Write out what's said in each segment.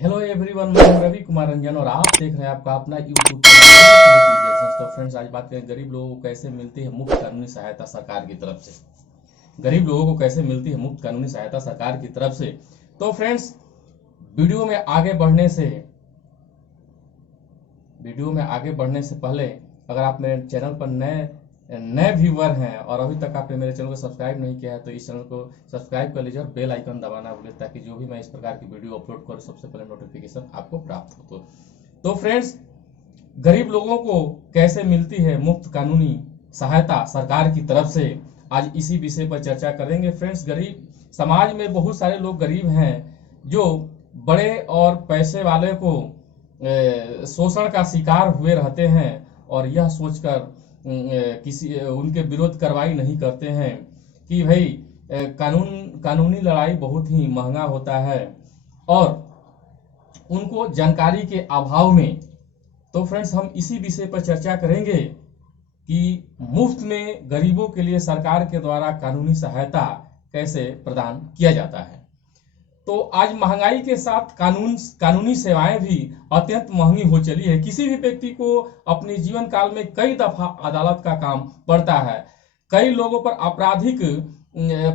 Hello everyone, मैं हूं रवि कुमार रंजन और आप देख रहे हैं आपका अपना यूट्यूब चैनल। तो फ्रेंड्स, आज बात करें गरीब लोगों को कैसे मिलती है मुफ्त कानूनी सहायता सरकार की तरफ से। गरीब लोगों को कैसे मिलती है मुफ्त कानूनी सहायता सरकार की तरफ से। तो फ्रेंड्स, वीडियो में आगे बढ़ने से पहले अगर आप मेरे चैनल पर नए नए व्यूवर हैं और अभी तक आपने मेरे चैनल को सब्सक्राइब नहीं किया है तो इस चैनल को सब्सक्राइब कर लीजिए और बेल आइकन दबाना भूलें ताकि जो भी मैं इस प्रकार की वीडियो अपलोड करूं सबसे पहले नोटिफिकेशन आपको प्राप्त हो। तो फ्रेंड्स, गरीब लोगों को कैसे मिलती है मुफ्त कानूनी सहायता सरकार की तरफ से, आज इसी विषय पर चर्चा करेंगे। फ्रेंड्स, गरीब समाज में बहुत सारे लोग गरीब हैं जो बड़े और पैसे वाले को शोषण का शिकार हुए रहते हैं और यह सोचकर उनके विरोध कार्रवाई नहीं करते हैं कि भाई कानूनी लड़ाई बहुत ही महंगा होता है और उनको जानकारी के अभाव में। तो फ्रेंड्स, हम इसी विषय पर चर्चा करेंगे कि मुफ्त में गरीबों के लिए सरकार के द्वारा कानूनी सहायता कैसे प्रदान किया जाता है। तो आज महंगाई के साथ कानूनी सेवाएं भी अत्यंत महंगी हो चली है। किसी भी व्यक्ति को अपने जीवन काल में कई दफा अदालत का काम पड़ता है। कई लोगों पर आपराधिक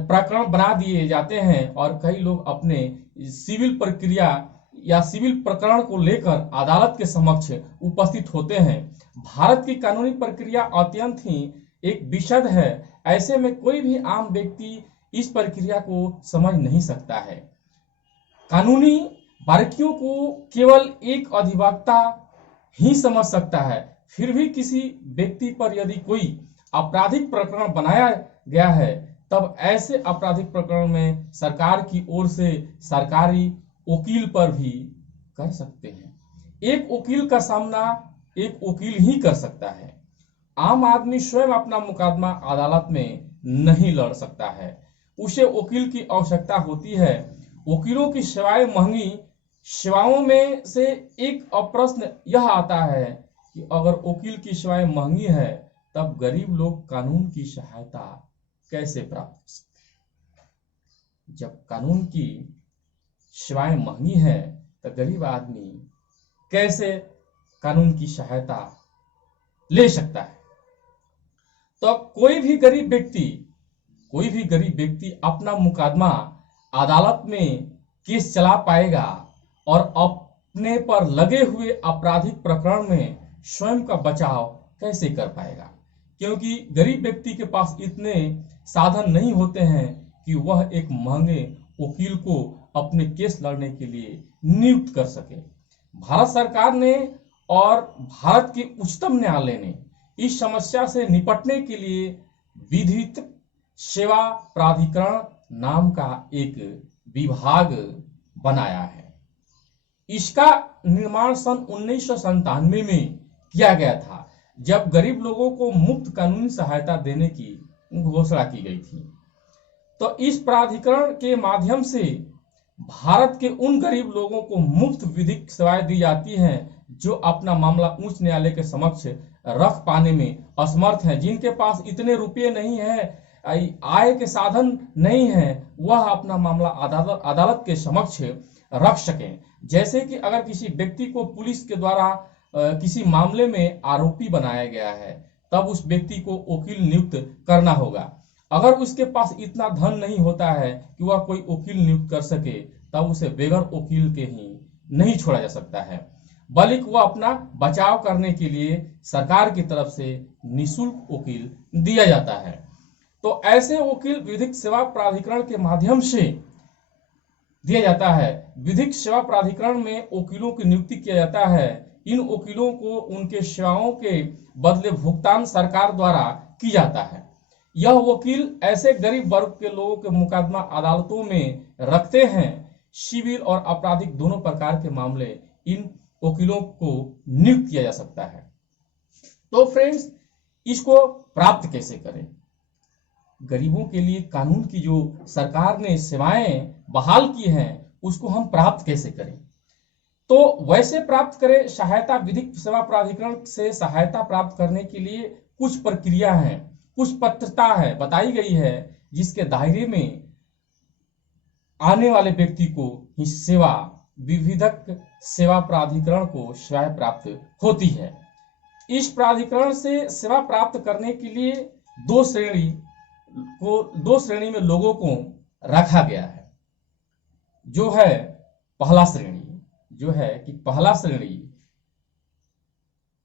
प्रकरण बना दिए जाते हैं और कई लोग अपने सिविल प्रक्रिया या सिविल प्रकरण को लेकर अदालत के समक्ष उपस्थित होते हैं। भारत की कानूनी प्रक्रिया अत्यंत ही एक विशद है। ऐसे में कोई भी आम व्यक्ति इस प्रक्रिया को समझ नहीं सकता है। कानूनी बारीकियों को केवल एक अधिवक्ता ही समझ सकता है। फिर भी किसी व्यक्ति पर यदि कोई आपराधिक प्रकरण बनाया गया है तब ऐसे आपराधिक प्रकरण में सरकार की ओर से सरकारी वकील पर भी कर सकते हैं। एक वकील का सामना एक वकील ही कर सकता है। आम आदमी स्वयं अपना मुकदमा अदालत में नहीं लड़ सकता है, उसे वकील की आवश्यकता होती है। वकीलों की सेवाएं महंगी सेवाओं में से एक प्रश्न यह आता है कि अगर वकील की सेवाएं महंगी है तब गरीब लोग कानून की सहायता कैसे प्राप्त कर सकते हैं। जब कानून की सेवाएं महंगी है तो गरीब आदमी कैसे कानून की सहायता ले सकता है। तो कोई भी गरीब व्यक्ति अपना मुकदमा अदालत में केस चला पाएगा और अपने पर लगे हुए आपराधिक प्रकरण में स्वयं का बचाव कैसे कर पाएगा, क्योंकि गरीब व्यक्ति के पास इतने साधन नहीं होते हैं कि वह एक महंगे वकील को अपने केस लड़ने के लिए नियुक्त कर सके। भारत सरकार ने और भारत के उच्चतम न्यायालय ने इस समस्या से निपटने के लिए विधिक सेवा प्राधिकरण नाम का एक विभाग बनाया है। इसका निर्माण सन 1997 में किया गया था, जब गरीब लोगों को मुफ्त कानूनी सहायता देने की घोषणा की गई थी। तो इस प्राधिकरण के माध्यम से भारत के उन गरीब लोगों को मुफ्त विधिक सेवाएं दी जाती हैं जो अपना मामला उच्च न्यायालय के समक्ष रख पाने में असमर्थ हैं, जिनके पास इतने रुपये नहीं है, आय के साधन नहीं है, वह अपना मामला अदालत के समक्ष रख सकें। जैसे कि अगर किसी व्यक्ति को पुलिस के द्वारा किसी मामले में आरोपी बनाया गया है तब उस व्यक्ति को वकील नियुक्त करना होगा। अगर उसके पास इतना धन नहीं होता है कि वह कोई वकील नियुक्त कर सके तब उसे बगैर वकील के ही नहीं छोड़ा जा सकता है, बल्कि वह अपना बचाव करने के लिए सरकार की तरफ से निःशुल्क वकील दिया जाता है। तो ऐसे वकील विधिक सेवा प्राधिकरण के माध्यम से दिया जाता है। विधिक सेवा प्राधिकरण में वकीलों की नियुक्ति किया जाता है। इन वकीलों को उनके सेवाओं के बदले भुगतान सरकार द्वारा की जाता है। यह वकील ऐसे गरीब वर्ग के लोगों के मुकदमा अदालतों में रखते हैं। सिविल और आपराधिक दोनों प्रकार के मामले इन वकीलों को नियुक्त किया जा सकता है। तो फ्रेंड्स, इसको प्राप्त कैसे करें? गरीबों के लिए कानून की जो सरकार ने सेवाएं बहाल की हैं उसको हम प्राप्त कैसे करें? तो वैसे प्राप्त करें, सहायता विधिक सेवा प्राधिकरण से सहायता प्राप्त करने के लिए कुछ प्रक्रिया है, कुछ पात्रता है बताई गई है, जिसके दायरे में आने वाले व्यक्ति को ही सेवा विविधक सेवा प्राधिकरण को सेवाएं प्राप्त होती है। इस प्राधिकरण से सेवा प्राप्त करने के लिए दो श्रेणी में लोगों को रखा गया है। जो है पहला श्रेणी, जो है कि पहला श्रेणी,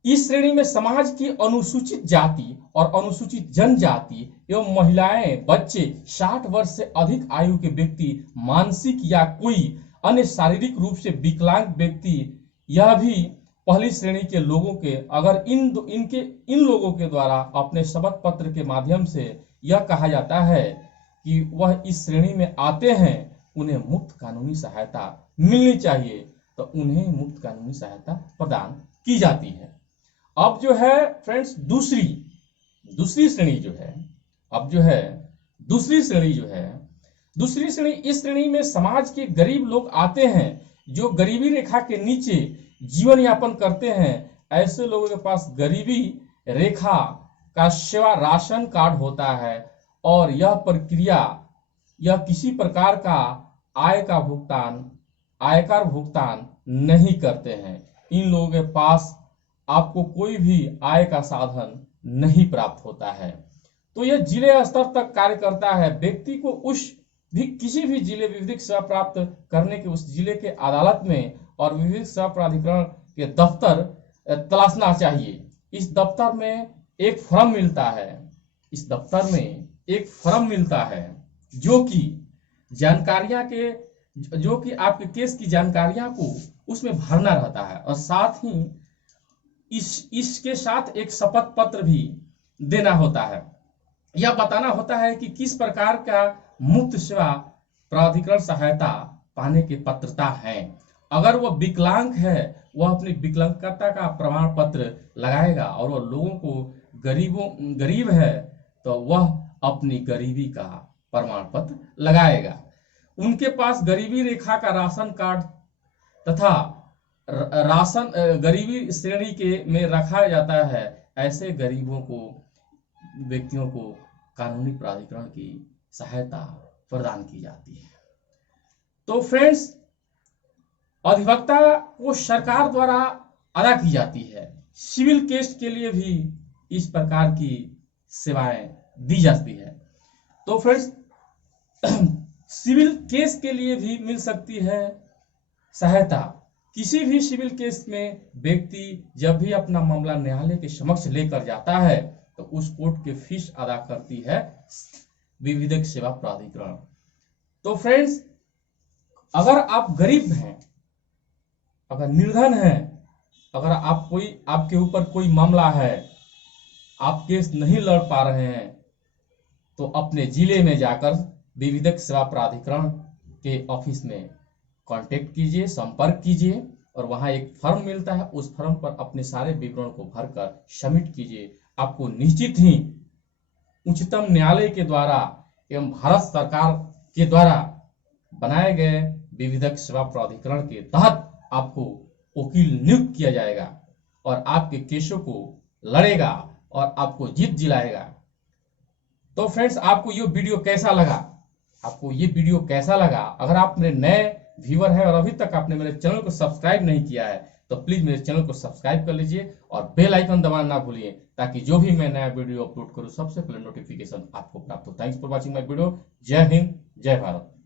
इस श्रेणी में समाज की अनुसूचित जाति और अनुसूचित जनजाति एवं महिलाएं, बच्चे, 60 वर्ष से अधिक आयु के व्यक्ति, मानसिक या कोई अन्य शारीरिक रूप से विकलांग व्यक्ति, यह भी पहली श्रेणी के लोगों के, अगर इन लोगों के द्वारा अपने शपथ पत्र के माध्यम से यह कहा जाता है कि वह इस श्रेणी में आते हैं, उन्हें मुफ्त कानूनी सहायता मिलनी चाहिए, तो उन्हें मुफ्त कानूनी सहायता प्रदान की जाती है। अब जो है फ्रेंड्स दूसरी श्रेणी जो है, अब जो है दूसरी श्रेणी जो है, दूसरी श्रेणी, इस श्रेणी में समाज के गरीब लोग आते हैं जो गरीबी रेखा के नीचे जीवन यापन करते हैं। ऐसे लोगों के पास गरीबी रेखा का सेवा राशन कार्ड होता है और यह प्रक्रिया, यह किसी प्रकार का आयकर भुगतान नहीं करते हैं। इन लोगों के पास आपको कोई भी आय का साधन नहीं प्राप्त होता है। तो यह जिले स्तर तक कार्य करता है। व्यक्ति को किसी भी जिले विधिक सेवा प्राप्त करने के उस जिले के अदालत में और विधिक सेवा प्राधिकरण के दफ्तर तलाशना चाहिए। इस दफ्तर में एक फॉर्म मिलता है, इस दफ्तर में एक फॉर्म मिलता है जो कि आपके केस की जानकारियां को उसमें भरना रहता है और साथ ही इसके साथ एक शपथ पत्र भी देना होता है। यह बताना होता है कि किस प्रकार का मुफ्त सेवा प्राधिकरण सहायता पाने की पात्रता है। अगर वह विकलांग है, वह अपनी विकलांगता का प्रमाण पत्र लगाएगा, और वह लोगों को गरीब है तो वह अपनी गरीबी का प्रमाण पत्र लगाएगा। उनके पास गरीबी रेखा का राशन कार्ड तथा राशन गरीबी श्रेणी के में रखा जाता है। ऐसे गरीबों को, व्यक्तियों को कानूनी प्राधिकरण की सहायता प्रदान की जाती है। तो फ्रेंड्स, अधिवक्ता को सरकार द्वारा अदा की जाती है। सिविल केस के लिए भी इस प्रकार की सेवाएं दी जाती है। तो फ्रेंड्स, सिविल केस के लिए भी मिल सकती है सहायता। किसी भी सिविल केस में व्यक्ति जब भी अपना मामला न्यायालय के समक्ष लेकर जाता है तो उस कोर्ट की फीस अदा करती है विधिक सेवा प्राधिकरण। तो फ्रेंड्स, अगर आप गरीब हैं, अगर निर्धन हैं, अगर आपके ऊपर कोई मामला है, आप केस नहीं लड़ पा रहे हैं, तो अपने जिले में जाकर विधिक सेवा प्राधिकरण के ऑफिस में कांटेक्ट कीजिए, संपर्क कीजिए, और वहां एक फॉर्म मिलता है। उस फॉर्म पर अपने सारे विवरण को भरकर सबमिट कीजिए। आपको निश्चित ही उच्चतम न्यायालय के द्वारा एवं भारत सरकार के द्वारा बनाए गए विधिक सेवा प्राधिकरण के तहत आपको वकील नियुक्त किया जाएगा और आपके केसों को लड़ेगा और आपको जीत दिलाएगा। तो फ्रेंड्स, आपको ये वीडियो कैसा लगा? आपको ये वीडियो कैसा लगा? अगर आप मेरे नए व्यूअर हैं और अभी तक आपने मेरे चैनल को सब्सक्राइब नहीं किया है तो प्लीज मेरे चैनल को सब्सक्राइब कर लीजिए और बेल आइकन दबाना ना भूलिए, ताकि जो भी मैं नया वीडियो अपलोड करूं सबसे पहले नोटिफिकेशन आपको प्राप्त हो। Thanks for watching my video. जय हिंद, जय भारत।